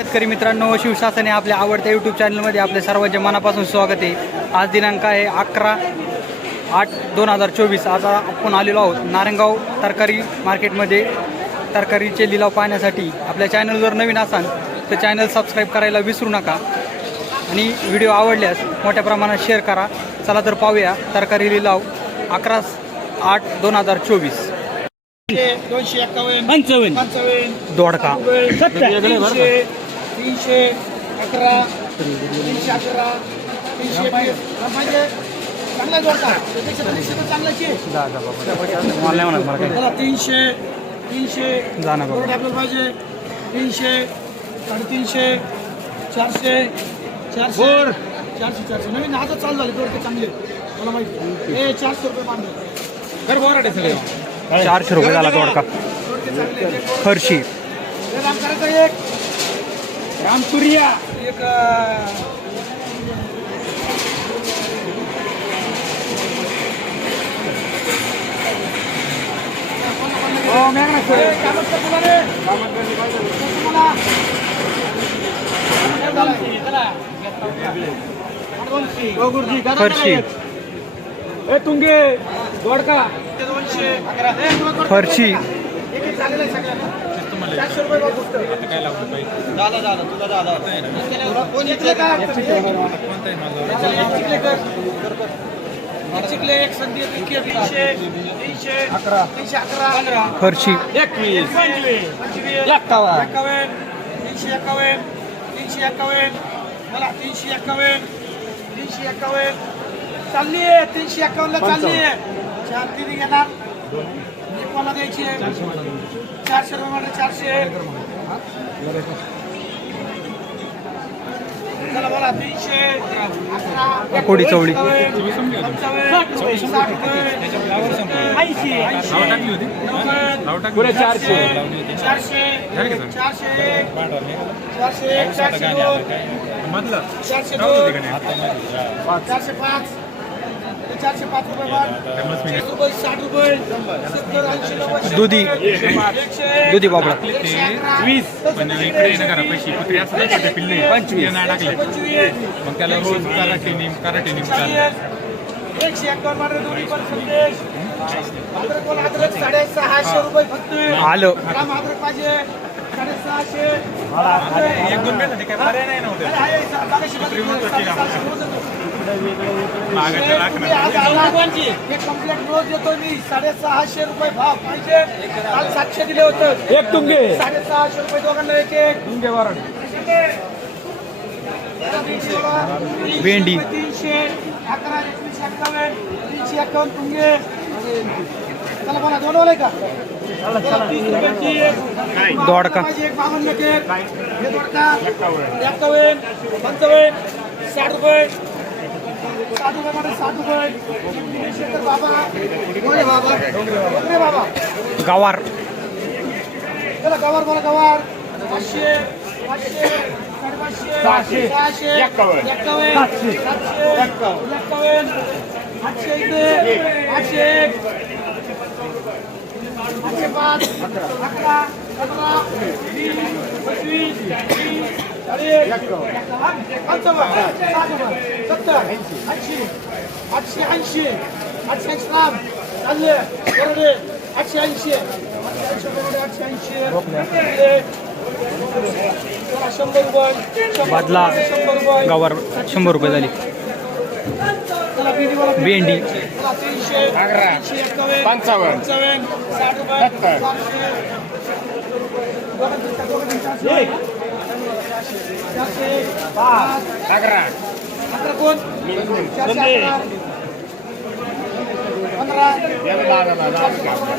शेतकरी मित्रांनो शिवशासने आपल्या आवडत्या यूट्यूब चॅनलमध्ये आपले सर्वांचे मनापासून स्वागत आहे. आज दिनांक आहे अकरा आठ दोन हजार चोवीस. आज आपण आलेलो आहोत नारायणगाव तरकारी मार्केटमध्ये. तरकारीचे लिलाव पाहण्यासाठी आपल्या चॅनल जर नवीन असाल तर चॅनल सबस्क्राईब करायला विसरू नका. आणि व्हिडिओ आवडल्यास मोठ्या प्रमाणात शेअर करा. चला तर पाहूया तरकारी लिलाव अकरा आठ दोन हजार चोवीस. दोनशे एक्कावन्न पंचावन्न. पंचावन्न दोडका. तीनशे अकरा तीनशे अकरा तीनशे वीस म्हणजे चांगला जोडता त्यापेक्षा तीनशे तर चांगलाच आहे मला तीनशे पाहिजे तीनशे साडेतीनशे चारशे चारशे चारशे चारशे नवीन आता चालू झाले चांगले। मला माहिती ए चारशे रुपये मानले घर बोराडे सगळे. चारशे रुपये झाला फरशी. राम करायचं एक। रामपुरिया ए तुंगे दौड़का फर्शी फरशी एक एक झालेलं आहे सगळ्यांना. चारशे रुपये बघ पुस्तक. कोण जिंकले का? एक जिंकले कर. एक जिंकले, एक संधी, एक जिंकले. तीनशे, तीनशे, तीनशे अकरा, पंधरा, फरशी. एकवीस, पंचवीस, एक्कावन्न, तीनशे एक्कावन्न, तीनशे एक्कावन्न, मला तीनशे एक्कावन्न, तीनशे एक्कावन्न, चालली आहे तीनशे एक्कावन्नला चालली आहे चार तिने घेणार. एक मला द्यायची आहे? चारशे रुपये चारशे. तीनशे. चवळी. चारशे. चारशे. चारशे. एक चारशे एक चारशे दोन. चारशे दोन. चारशे पाच. चारशे पाच रुपये रुपये साठ रुपये. सत्तर ऐंशी नव्वद दुधी. दुधी अकरा. वीस. पण इकडे येणं करा पैसे. कुत्री असं नाही छोटे पिल्ले. पंचवीस. नाही टाकले. मग त्याला रोज कराटे निम कराटे निम चालू. चाळीस एकशे एकावन्न मात्र दोन्ही पण संदेश. अद्रक बोला अद्रक साडेसहाशे रुपये फक्त. आलं. अद्रक पाहिजे. साडेसहाशे. एक दोन मिनिटं नाही नव्हते साडेसहाशे रुपये भाव पाहिजे. काल सातशे दिले होतं. एक तुंगे साडेसहाशे रुपये दोघांना एक एक. तुंगे वरण. भेंडी. तीनशे अकरा एकवीस एक्कावन्न तीनशे एक्कावन्न तुंगे चला बोला दोन वाले का. दोडका. बावन्न. हे दोडका. पंचावन्न साठ रुपये. साठ रुपये बाबा बाबा बाबा गवार चला गवार बोला गवार पाचशे पाचशे सहाशे. एक्कावन्न. एक्कावन्न एक्कावन्न आठशे आठशे एक आठशे पाच अकरा वीस पंचवीस आठशे ऐंशी आठशे ऐंशी चालले आठशे ऐंशी आठशे ऐंशी शंभर रुपये बादला. रुपये, शंभर रुपये गवार शंभर रुपये झाली भेंडी. पंचावन्न. पंचावन्न साठ रुपये सत्तर. चारशे पाच अकरा अकरा कोण चारशे अकरा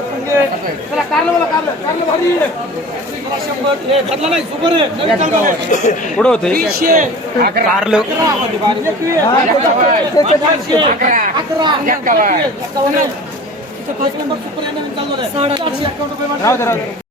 पंधरा चला कारलं मला कारलं. कारलं भारी आहे. चला, शंभर. हे बदला नाही सुपर आहे. नवीन चालू आहे. कुठं होते तीनशे. कारलं. एकवीस, चारशे, अकरा एक्कावन्न.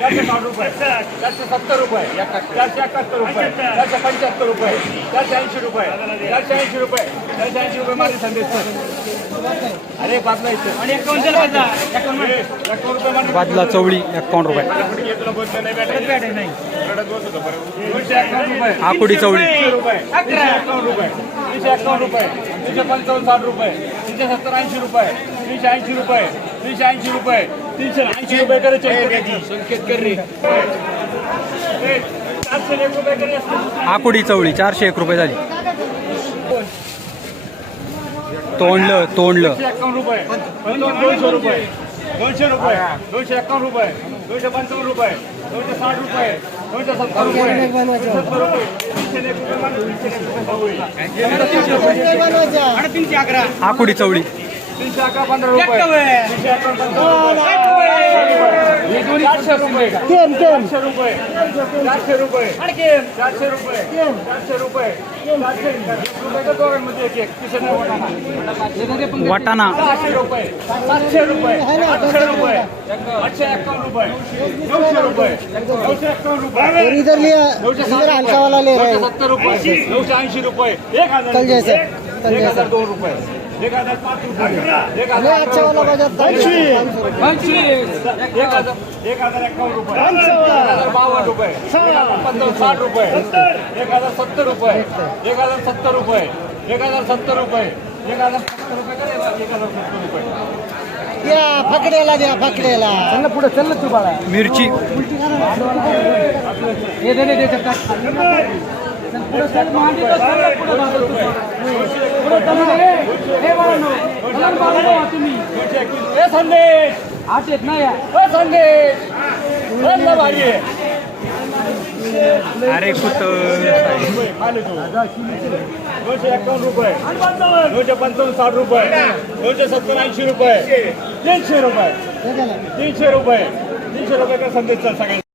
चारशे रुपये. साठ चारशे सत्तर रुपये. चारशे एकाहत्तर रुपये. चारशे पंच्याहत्तर रुपये. चारशे ऐंशी रुपये. चारशे ऐंशी रुपये. चारशे ऐंशी रुपये माझे संदेश सर अरे बाजला इथं. आणि एकावन्न एकावन्न. रुपये माझे. बादला चवळी एकावन्न रुपये. आकुडी चवळी. एकावन्न रुपये. तीनशे एकावन्न रुपये. तीनशे पंचावन्न साठ रुपये. तीनशे सत्तर ऐंशी रुपये. तीनशे ऐंशी रुपये. तीनशे ऐंशी रुपये. तीनशे ऐंशी रुपये करायचे संकेत कर रे चारशे एक रुपये करे आकुडी चवळी चारशे एक रुपये झाली. तोंडलं तोंडलं. रुपये. दोनशे रुपये. दोनशे रुपये. दोनशे एकावन्न रुपये. दोनशे पंचावन्न रुपये. दोनशे साठ रुपये. दोनशे सत्तर रुपये. सत्तर रुपये. तीनशे अकरा. आकुडी चवळी. रुपये. हे रुपये. रुपये. रुपये. रुपये. रुपये. रुपये. वाटाणा. सहाशे रुपये. सातशे रुपये. आठशे रुपये. आठशे एकावन्न रुपये. नऊशे रुपये. नऊशे एकावन्न रुपये. इधर लिया. इधर साठ हल्का वाला ले रहे नऊशे हैं सत्तर रुपये. नऊशे ऐंशी रुपये. एक हजार रुपये. एक हजार. दोन रुपये. एक हजार पाच रुपये एक हजार अच्छा वाला बजाता है एक हजार एक हजार एकावन्न रुपये एक हजार बावन्न रुपये पंचावन्न साठ रुपये एक हजार सत्तर रुपये एक हजार सत्तर रुपये एक हजार सत्तर रुपये एक हजार सत्तर रुपये एक हजार सत्तर रुपये या फकडेला द्या फकडेला पुढे चल तू बाळा मिरची. ए संदेश येत नाही संदेश. भारी अरे कुत दोनशे एकावन्न रुपये. दोनशे पंचावन्न साठ रुपये दोनशे सत्तर ऐंशी रुपये. तीनशे रुपये. तीनशे रुपये. तीनशे रुपये का संदेश सगळ्यांना?